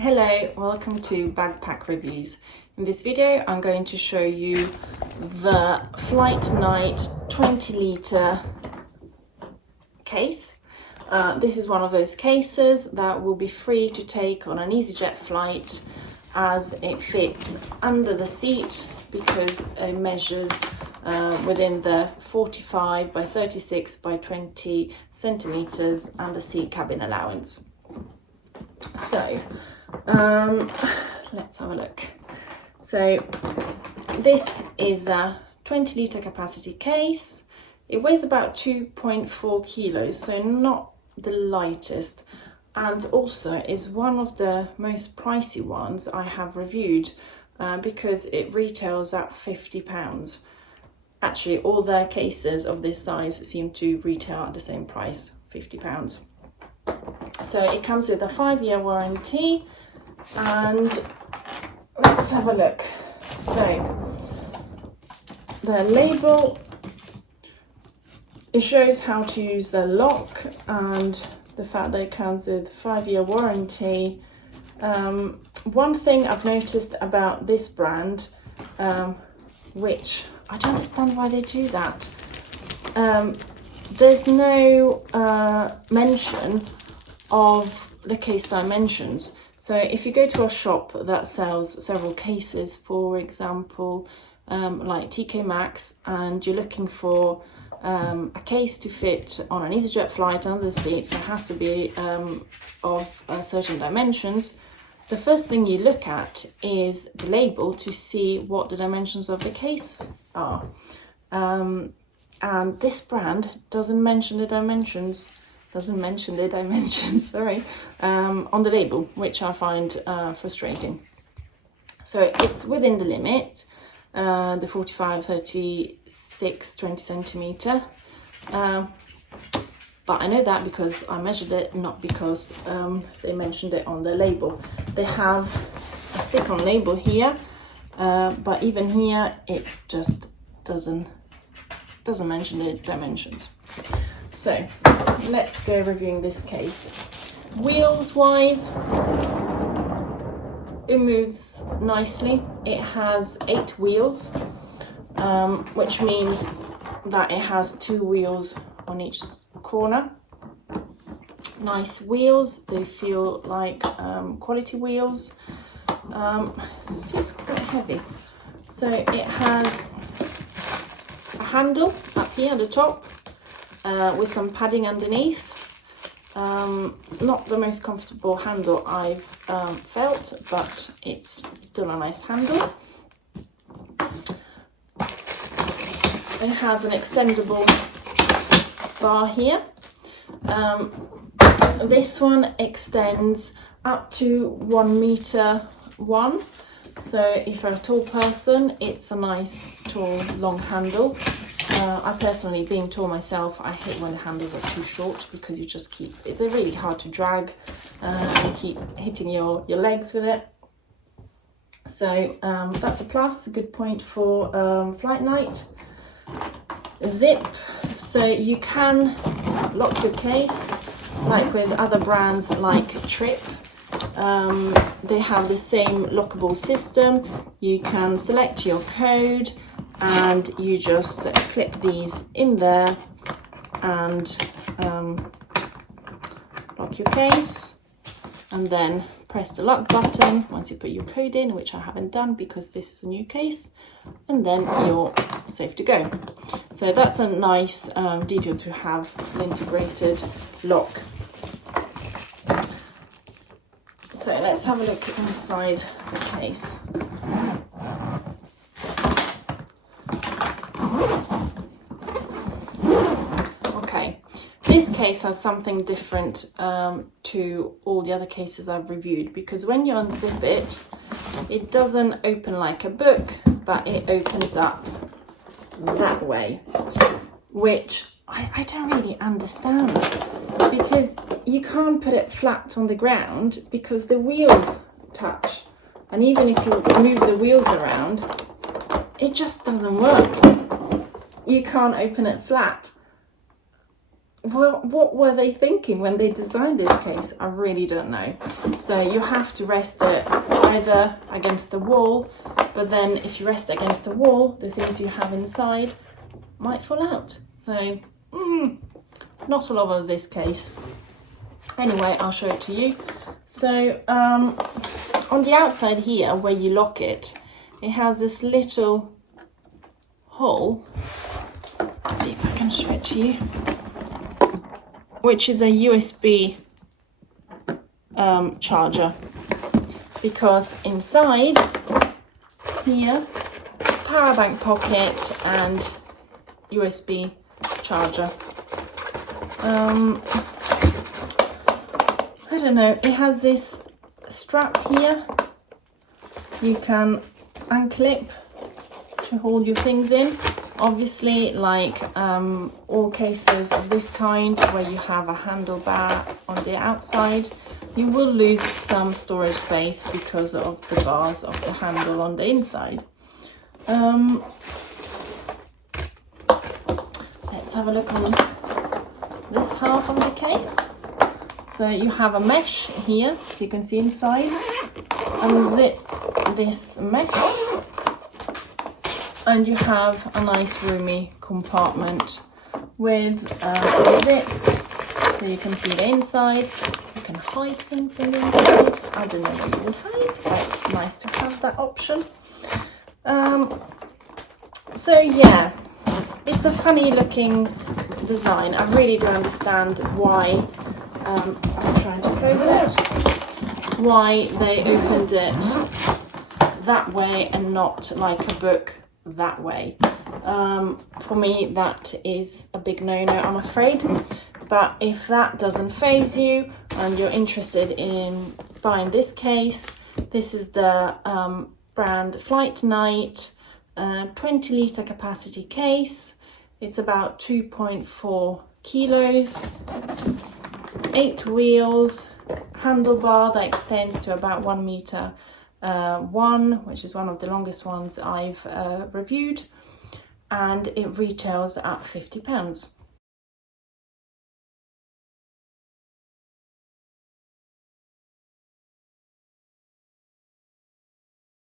Hello, welcome to Backpack Reviews. In this video I'm going to show you the Flight Night 20 litre case. This is one of those cases that will be free to take on an EasyJet flight, as it fits under the seat because it measures within the 45 by 36 by 20 centimetres and the seat cabin allowance. So let's have a look. So this is a 20 litre capacity case. It weighs about 2.4 kilos, so not the lightest, and also is one of the most pricey ones I have reviewed because it retails at £50. Actually, all their cases of this size seem to retail at the same price, £50. So it comes with a 5-year warranty, and let's have a look. So the label, it shows how to use the lock and the fact that it comes with 5-year warranty. One thing I've noticed about this brand, which I don't understand why they do that, there's no mention of the case dimensions. So if you go to a shop that sells several cases, for example, like TK Maxx, and you're looking for a case to fit on an EasyJet flight under the seat, so it has to be of certain dimensions, the first thing you look at is the label to see what the dimensions of the case are. And this brand doesn't mention the dimensions, sorry, on the label, which I find frustrating. So it's within the limit, the 45, 36, 20 centimetre. But I know that because I measured it, not because they mentioned it on the label. They have a stick-on label here, but even here it just doesn't mention the dimensions. So let's go reviewing this case. Wheels wise, it moves nicely. It has 8 wheels, which means that it has 2 wheels on each corner. Nice wheels, they feel like quality wheels. Feels quite heavy. So it has a handle up here at the top with some padding underneath. Not the most comfortable handle I've felt, but it's still a nice handle. It has an extendable bar here. This one extends up to 1 meter 1. So if you're a tall person, it's a nice tall long handle. I personally, being tall myself, I hate when the handles are too short because you just they're really hard to drag and you keep hitting your legs with it. So that's a plus, a good point for flight night. Zip, so you can lock your case like with other brands like Trip. They have the same lockable system. You can select your code and you just clip these in there and lock your case, and then press the lock button once you put your code in, which I haven't done because this is a new case, and then you're safe to go. So that's a nice detail to have, the integrated lock. So let's have a look inside the case. Okay, this case has something different to all the other cases I've reviewed, because when you unzip it, it doesn't open like a book, but it opens up that way, which I don't really understand, because you can't put it flat on the ground because the wheels touch, and even if you move the wheels around, it just doesn't work. You can't open it flat. what were they thinking when they designed this case? I really don't know. So you have to rest it either against the wall, but then if you rest it against the wall, the things you have inside might fall out. So not all over this case. Anyway, I'll show it to you. So on the outside here, where you lock it, it has this little hole. Let's see if I can show it to you. Which is a USB charger, because inside here, power bank pocket and USB charger. I don't know, it has this strap here. You can unclip to hold your things in. Obviously, like all cases of this kind where you have a handlebar on the outside, you will lose some storage space because of the bars of the handle on the inside. Let's have a look on this half of the case. So you have a mesh here, so you can see inside. Unzip this mesh, and you have a nice roomy compartment with a zip, so you can see the inside. You can hide things in the inside. I don't know what you would hide, but it's nice to have that option. So yeah, it's a funny looking design. I really don't understand why, I'm trying to close it, why they opened it that way and not like a book that way. For me, that is a big no-no, I'm afraid. But if that doesn't faze you and you're interested in buying this case, this is the brand Flight Night 20-litre capacity case. It's about 2.4 kilos, 8 wheels, handlebar that extends to about 1 meter, which is one of the longest ones I've reviewed, and it retails at £50.